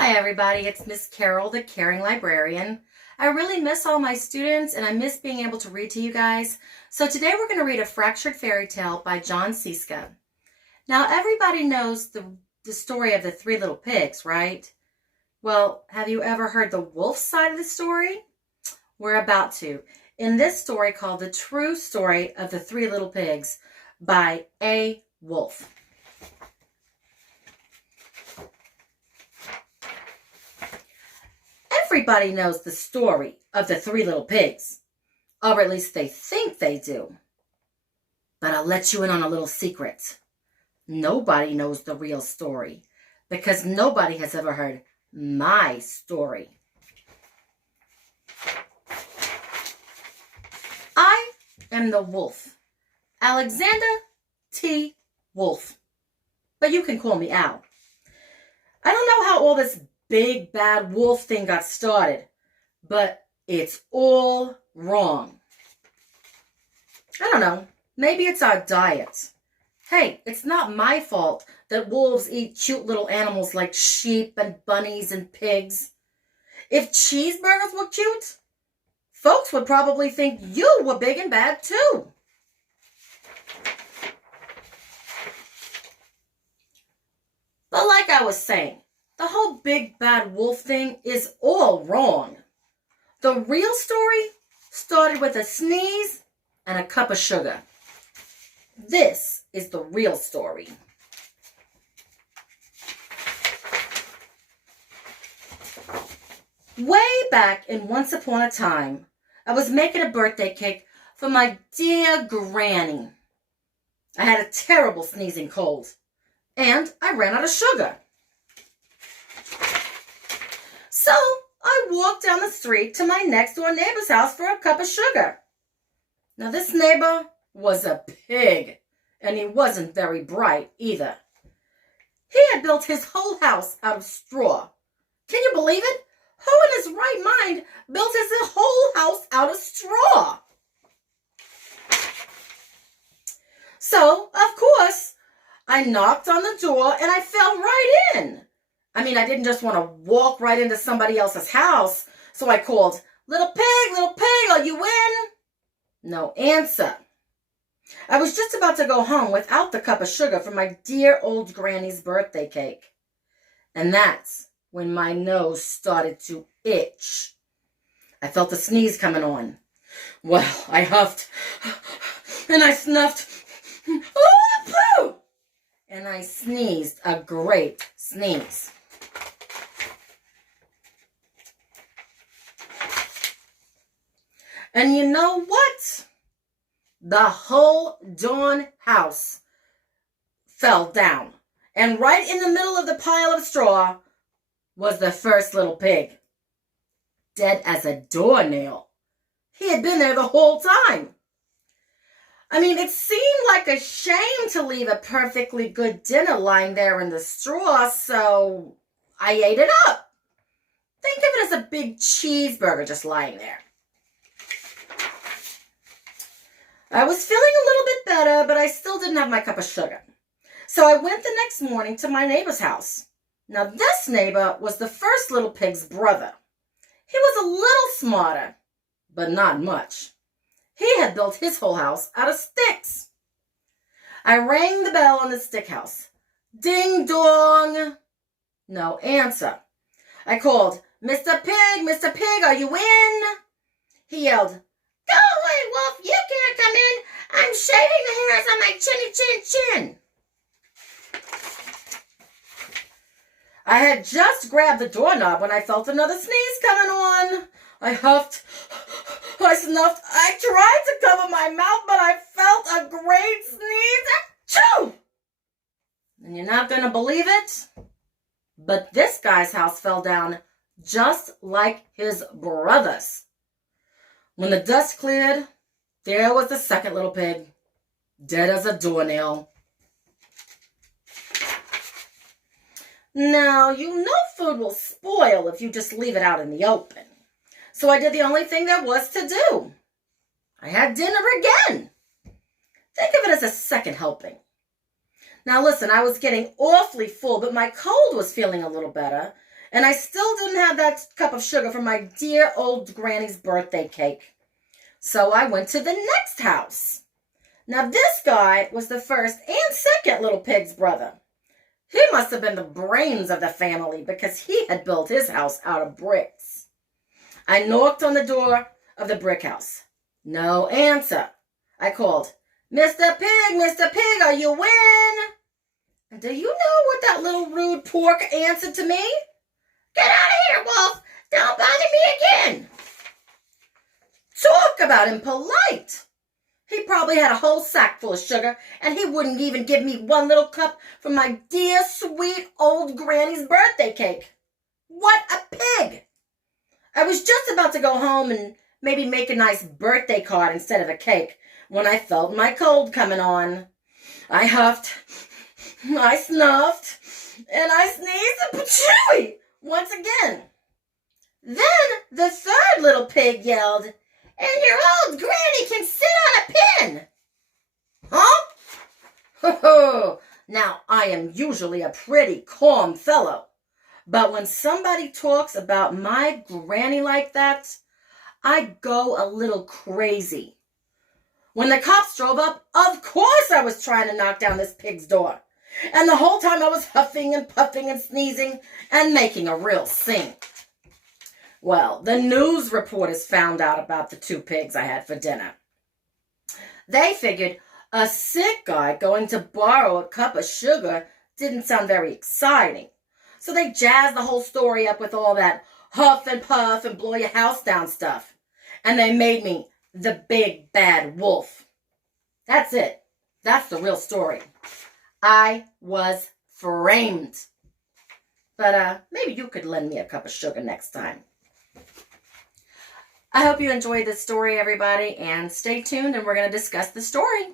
Hi everybody, it's Miss Carol, the Caring Librarian. I really miss all my students and I miss being able to read to you guys. So today we're going to read A Fractured Fairy Tale by John Siska. Now everybody knows the story of the three little pigs, right? Well, have you ever heard the wolf side of the story? We're about to. In this story called The True Story of the Three Little Pigs by A. Wolf. Everybody knows the story of the three little pigs, or at least they think they do. But I'll let you in on a little secret. Nobody knows the real story because nobody has ever heard my story. I am the wolf, Alexander T. Wolf, but you can call me Al. I don't know how all this big bad wolf thing got started, but it's all wrong. I don't know, maybe it's our diet. Hey, it's not my fault that wolves eat cute little animals like sheep and bunnies and pigs. If cheeseburgers were cute, folks would probably think you were big and bad too. But like I was saying, the whole big bad wolf thing is all wrong. The real story started with a sneeze and a cup of sugar. This is the real story. Way back in Once Upon a Time, I was making a birthday cake for my dear Granny. I had a terrible sneezing cold, and I ran out of sugar. So I walked down the street to my next door neighbor's house for a cup of sugar. Now this neighbor was a pig, and he wasn't very bright either. He had built his whole house out of straw. Can you believe it? Who in his right mind built his whole house out of straw? So, of course, I knocked on the door and I fell right in. I mean, I didn't just want to walk right into somebody else's house, so I called, little pig, are you in? No answer. I was just about to go home without the cup of sugar for my dear old Granny's birthday cake. And that's when my nose started to itch. I felt a sneeze coming on. Well, I huffed, and I snuffed, and I sneezed a great sneeze. And you know what? The whole darn house fell down. And right in the middle of the pile of straw was the first little pig. Dead as a doornail. He had been there the whole time. I mean, it seemed like a shame to leave a perfectly good dinner lying there in the straw, so I ate it up. Think of it as a big cheeseburger just lying there. I was feeling a little bit better, but I still didn't have my cup of sugar. So I went the next morning to my neighbor's house. Now this neighbor was the first little pig's brother. He was a little smarter, but not much. He had built his whole house out of sticks. I rang the bell on the stick house. Ding dong. No answer. I called, Mr. Pig, are you in? He yelled, go away, Wolf, you can't come in. I'm shaving the hairs on my chin. I had just grabbed the doorknob when I felt another sneeze coming on. I huffed, I snuffed, I tried to cover my mouth, but I felt a great sneeze. Achoo! And you're not going to believe it, but this guy's house fell down just like his brother's. When the dust cleared, there was the second little pig, dead as a doornail. Now, you know food will spoil if you just leave it out in the open. So I did the only thing there was to do. I had dinner again. Think of it as a second helping. Now listen, I was getting awfully full, but my cold was feeling a little better. And I still didn't have that cup of sugar for my dear old granny's birthday cake. So I went to the next house. Now this guy was the first and second little pig's brother. He must have been the brains of the family because he had built his house out of bricks. I knocked on the door of the brick house. No answer. I called, Mr. Pig, are you in? And do you know what that little rude pork answered to me? Get out of here, Wolf! Don't bother me again! Talk about impolite! He probably had a whole sack full of sugar, and he wouldn't even give me one little cup from my dear, sweet old granny's birthday cake. What a pig! I was just about to go home and maybe make a nice birthday card instead of a cake when I felt my cold coming on. I huffed, I snuffed, and I sneezed and patooey once again. Then the third little pig yelled, and your old granny can sit on a pin. Huh? Ho-ho! Now, I am usually a pretty calm fellow, but when somebody talks about my granny like that, I go a little crazy. When the cops drove up, of course I was trying to knock down this pig's door. And the whole time I was huffing and puffing and sneezing and making a real scene. Well, the news reporters found out about the two pigs I had for dinner. They figured a sick guy going to borrow a cup of sugar didn't sound very exciting. So they jazzed the whole story up with all that huff and puff and blow your house down stuff. And they made me the big bad wolf. That's it. That's the real story. I was framed. But maybe you could lend me a cup of sugar next time. I hope you enjoyed this story, everybody, and stay tuned and we're going to discuss the story.